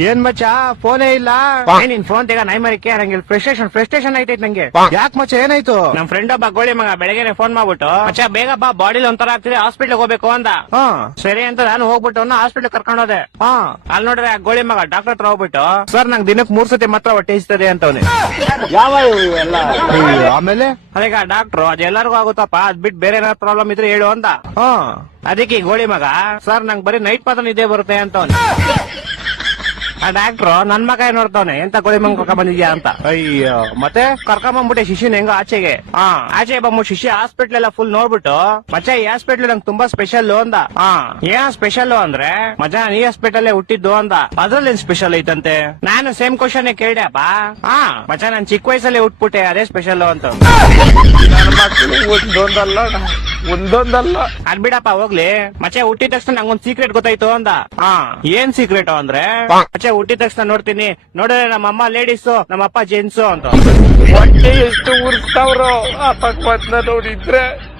ಏನ್ ಮಚ್ಚ? ಫೋನೇ ಇಲ್ಲ. ನಿನ್ ಫೋನ್ ತೆಗ ನೈ ಮರಿಕೆ ನಂಗೆ ಫ್ರಸ್ಟ್ರೇಷನ್ ಫ್ರಸ್ಟ್ರೇಷನ್ ಐತೈತ್ ನಂಗೆ. ಯಾಕೆ ಮಚ್ಚ? ಏನಾಯ್ತು? ನಮ್ ಫ್ರೆಂಡ್ ಒಬ್ಬ ಗೋಳಿ ಮಗ ಬೆಳಗ್ಗೆ ಫೋನ್ ಮಾಡ್ಬಿಟ್ಟು ಮಚ್ಚ ಬೇಗ ಬಾ ಬಾಡಿಲಿ ಒಂಥರ ಆಗ್ತಿದೆ ಹಾಸ್ಪಿಟ್ಲ್ ಹೋಗ್ಬೇಕು ಅಂದ ಸರಿ ಅಂತ ನಾನು ಹೋಗ್ಬಿಟ್ಟು ಅವ್ನ ಹಾಸ್ಪಿಟ್ಲ್ ಕರ್ಕೊಂಡು ಹೋದೆ. ಅಲ್ಲಿ ನೋಡ್ರೆ ಆ ಗೋಳಿ ಮಗ ಡಾಕ್ಟರ್ ಹತ್ರ ಹೋಗ್ಬಿಟ್ಟು ಸರ್ ನಂಗೆ ದಿನಕ್ಕೆ ಮೂರ್ ಸತಿ ಮಾತ್ರ ಹೊಟ್ಟೆ ಇಸ್ತದೆ ಅಂತ ಯಾವ ಆಮೇಲೆ? ಅದೀಗ ಡಾಕ್ಟ್ರು ಅದೆಲ್ಲರಿಗೂ ಆಗುತ್ತಪ್ಪ ಅದ್ ಬಿಟ್ಟು ಬೇರೆ ಏನಾದ್ರು ಪ್ರಾಬ್ಲಮ್ ಇದ್ರೆ ಹೇಳು ಅಂತ. ಅದಕ್ಕೆ ಈ ಗೋಳಿ ಮಗ ಸರ್ ನಂಗೆ ಬರೀ ನೈಟ್ ಮಾತ್ರ ನಿದ್ದೆ ಬರುತ್ತೆ ಅಂತವ್ನೆ. ಆ ಡಾಕ್ಟ್ರು ನನ್ ಮಗ ಏನ್ ನೋಡ್ತಾವ್ನೆ? ಎಂತ ಗೋಳಿ ಮಂಗ್ ಕರ್ಕೊಂಡ್ ಬಂದಿದ್ಯಾ ಅಂತ? ಅಯ್ಯೋ. ಮತ್ತೆ ಕರ್ಕೊಂಡ್ ಬಂದ್ಬಿಟ್ಟೆ ಶಿಶಿನ ಹೆಂಗ ಆಚೆಗೆ. ಹಾ ಆಚೆ ಬಂದ್ಬಿಟ್ಟು ಶಿಶಿ ಹಾಸ್ಪಿಟ್ಲ್ ಎಲ್ಲ ಫುಲ್ ನೋಡ್ಬಿಟ್ಟು ಮಚ್ಚ ಈ ಹಾಸ್ಪಿಟ್ಲ್ ನಂಗೆ ತುಂಬಾ ಸ್ಪೆಷಲ್ ಅಂದ. ಹಾ ಏನ್ ಸ್ಪೆಷಲ್ ಅಂದ್ರೆ ಮಜಾ ಈ ಹಾಸ್ಪಿಟಲ್ ಹುಟ್ಟಿದ್ದು ಅಂದ. ಅದ್ರಲ್ಲಿ ಏನ್ ಸ್ಪೆಷಲ್ ಐತಂತೆ? ನಾನು ಸೇಮ್ ಕ್ವಶನ್ ಕೇಳ್ದ್ಯಪ್ಪ ಹಾ ಮಚ್ಚ ನಾನ್ ಚಿಕ್ಕ ವಯಸ್ಸಲ್ಲಿ ಹುಟ್ಬಿಟ್ಟೆ ಅದೇ ಸ್ಪೆಷಲ್ ಅಂತ. ಒಂದೊಂದಲ್ಲ. ಅದ್ ಬಿಡಪ್ಪ ಹೋಗ್ಲಿ. ಮಚ್ಚೆ ಹುಟ್ಟಿದ ತಕ್ಷಣ ನಂಗೊಂದ್ ಸೀಕ್ರೆಟ್ ಗೊತ್ತಾಯ್ತು ಅಂದ. ಹಾ. ಏನ್ ಸೀಕ್ರೆಟ್ ಅಂದ್ರೆ ಮಚ್ಚೆ ಹುಟ್ಟಿದ ತಕ್ಷಣ ನೋಡ್ತೀನಿ. ನೋಡಿದ್ರೆ ನಮ್ಮ ಅಮ್ಮ ಲೇಡೀಸ್ ನಮ್ಮ ಅಪ್ಪ ಜೆಂಟ್ಸು ಅಂತ. ಹೊಟ್ಟೆ ಎಷ್ಟು ಉರ್ಸ್ತಾವ್ರೋ ಆ ನೋಡಿದ್ರೆ